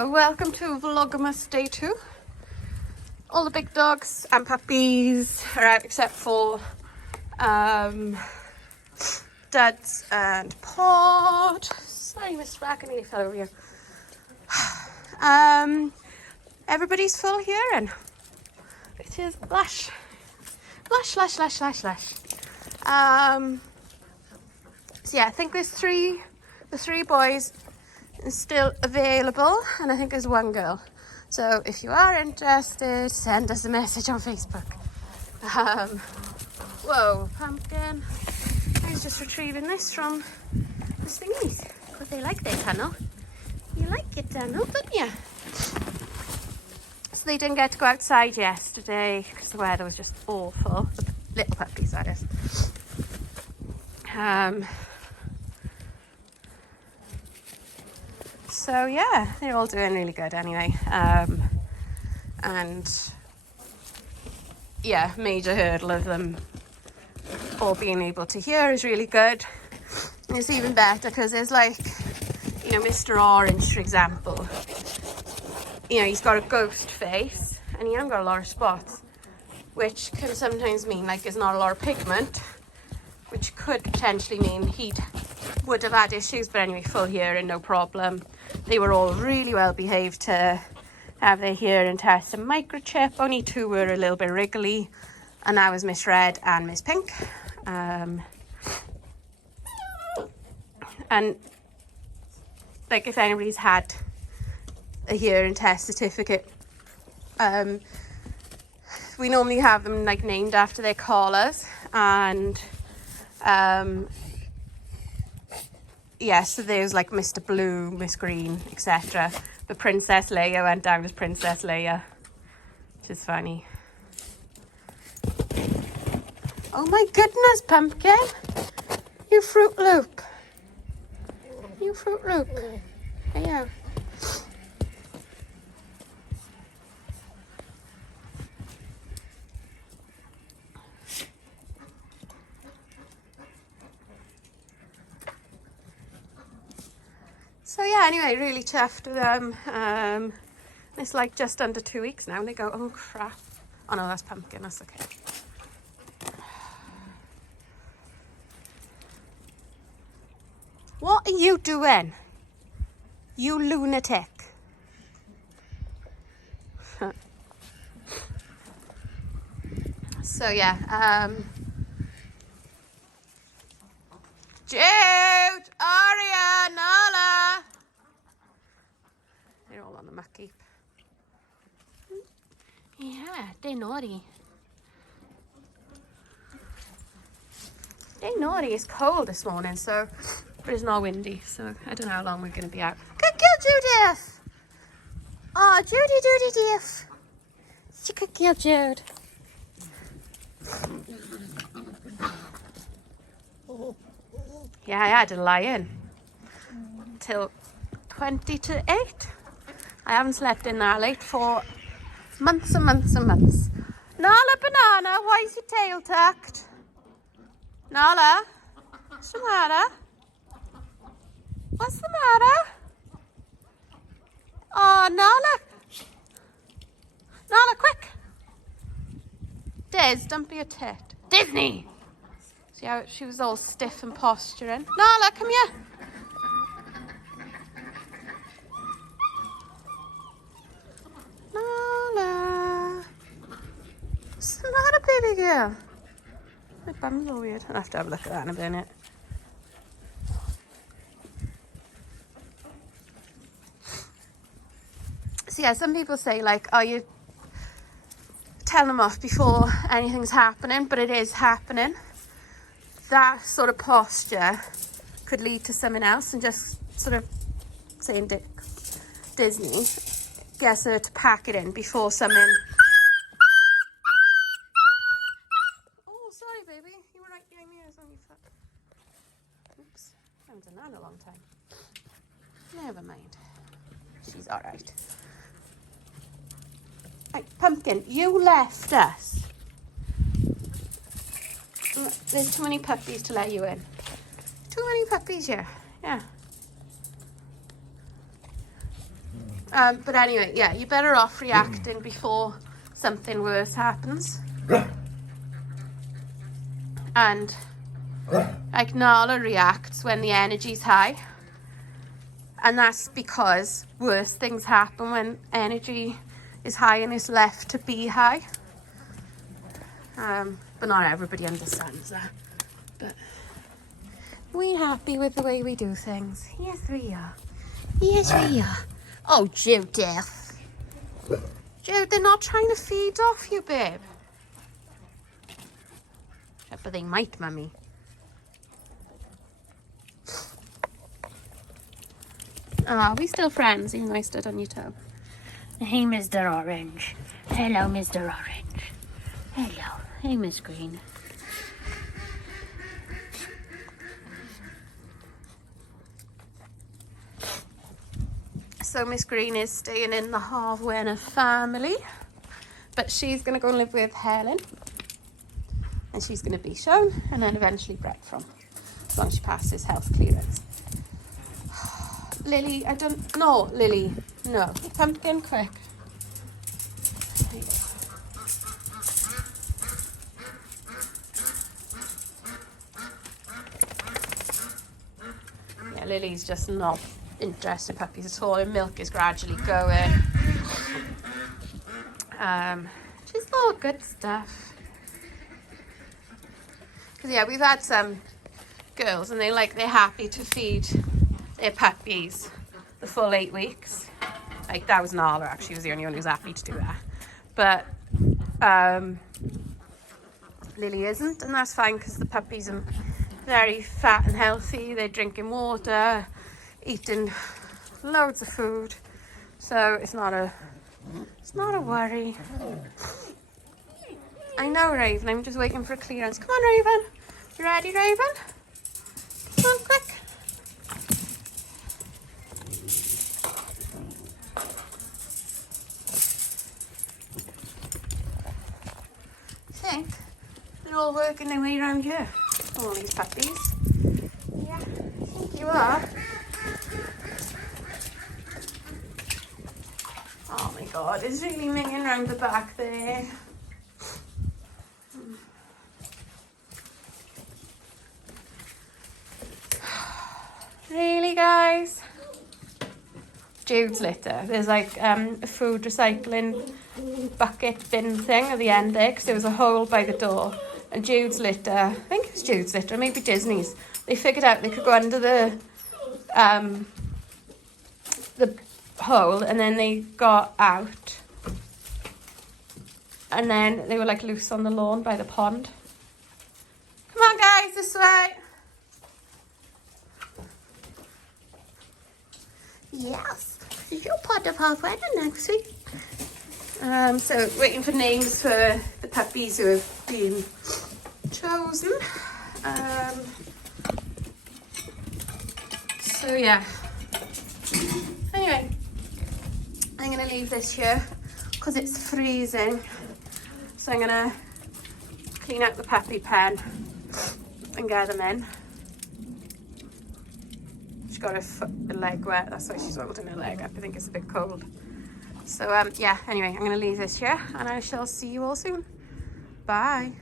So, welcome to Vlogmas Day 2. All the big dogs and puppies are out except for Duds and Pod. Sorry, Mr. Rack, I nearly fell over you. Everybody's full here and it is lush. Lush. So yeah, I think there's the three boys is still available, and I think there's one girl. So if you are interested, send us a message on Facebook. Whoa, pumpkin. I was just retrieving this from the thingies because they like their tunnel. You like your tunnel, don't you? So they didn't get to go outside yesterday because the weather was just awful. The little puppies, that is. So yeah, they're all doing really good anyway. And yeah, major hurdle of them all being able to hear is really good. And it's even better because there's like, you know, Mr. Orange, for example. You know, he's got a ghost face and he hasn't got a lot of spots, which can sometimes mean like there's not a lot of pigment, which could potentially mean he would have had issues, but anyway, full hearing, no problem. They were all really well behaved to have their hearing test and microchip. Only two were a little bit wriggly, and that was Miss Red and Miss Pink. And like if anybody's had a hearing test certificate, we normally have them like named after their collars, and yeah, so there's like Mr. Blue, Miss Green, etc. But Princess Leia went down as Princess Leia, which is funny. Oh my goodness, pumpkin! You Fruit Loop! You Fruit Loop! Hey, yeah. So yeah, anyway, really chuffed with them. It's like just under 2 weeks now and they go, oh crap. Oh no, that's pumpkin, that's okay. What are you doing? You lunatic. So yeah, Jude, Aria, Nala. They're all on the muck heap. Yeah, they're naughty. They're naughty. It's cold this morning, so but it's not windy, so I don't know how long we're going to be out. Good girl, Judith. Oh, Judith. She could kill Jude. Yeah, I had to lie in till 20 to 8. I haven't slept in that late for months and months and months. Nala, banana, why is your tail tucked? Nala, what's the matter? What's the matter? Oh, Nala. Nala, quick. Des, don't be a tit. Disney. See how she was all stiff and posturing. Nala, come here. Nala. What's the matter, baby girl? My bum's all weird. I'll have to have a look at that in a minute. So yeah, some people say like, oh, you tell them off before anything's happening, but it is happening. That sort of posture could lead to something else, and just sort of saying Disney gets her to pack it in before something. Oh, sorry, baby. You were right behind me. I was on your foot. Oops. I haven't done that in a long time. Never mind. She's all right. Right, Pumpkin, you left us. There's too many puppies to let you in. Too many puppies here. Yeah. But anyway, yeah, you're better off reacting before something worse happens. And like Nala reacts when the energy's high. And that's because worse things happen when energy is high and is left to be high. But not everybody understands that. But we're happy with the way we do things. Yes, we are. Yes, we are. Oh, Judith. Jude, they're not trying to feed off you, babe. But they might, Mummy. Oh, are we still friends, even though I stood on your toe? Hey, Mr. Orange. Hello, Mr. Orange. Hello. Hey, Miss Green. So Miss Green is staying in the Harwenner family, but she's going to go and live with Helen, and she's going to be shown and then eventually bred from, as long as she passes health clearance. Lily, Lily, no, pumpkin, quick. Yeah, Lily's just not interested in puppies at all. Her milk is gradually going. Just all good stuff. Because yeah, we've had some girls and they're happy to feed their puppies the full 8 weeks. Like that was Nala, actually was the only one who was happy to do that. But Lily isn't, and that's fine because the puppies are very fat and healthy. They're drinking water, eating loads of food, so it's not a worry. I know, Raven. I'm just waiting for clearance. Come on, Raven. You ready, Raven? Come on, quick. I think they're all working their way around here. All these puppies. Yeah, I think you are. Oh my god, it's really minging around the back there. Really, guys? Jude's litter. There's like a food recycling bucket bin thing at the end there because there was a hole by the door. And Jude's litter, I think it was Jude's litter, maybe Disney's. They figured out they could go under the hole, and then they got out. And then they were like loose on the lawn by the pond. Come on, guys, this way. Yes, you're part of our wedding next week. So waiting for names for the puppies who have been chosen. So yeah. Anyway, I'm gonna leave this here because it's freezing. So I'm gonna clean out the puppy pen and get them in. She's got her leg wet, that's why she's holding her leg up. I think it's a bit cold. So yeah, anyway, I'm gonna leave this here and I shall see you all soon. Bye.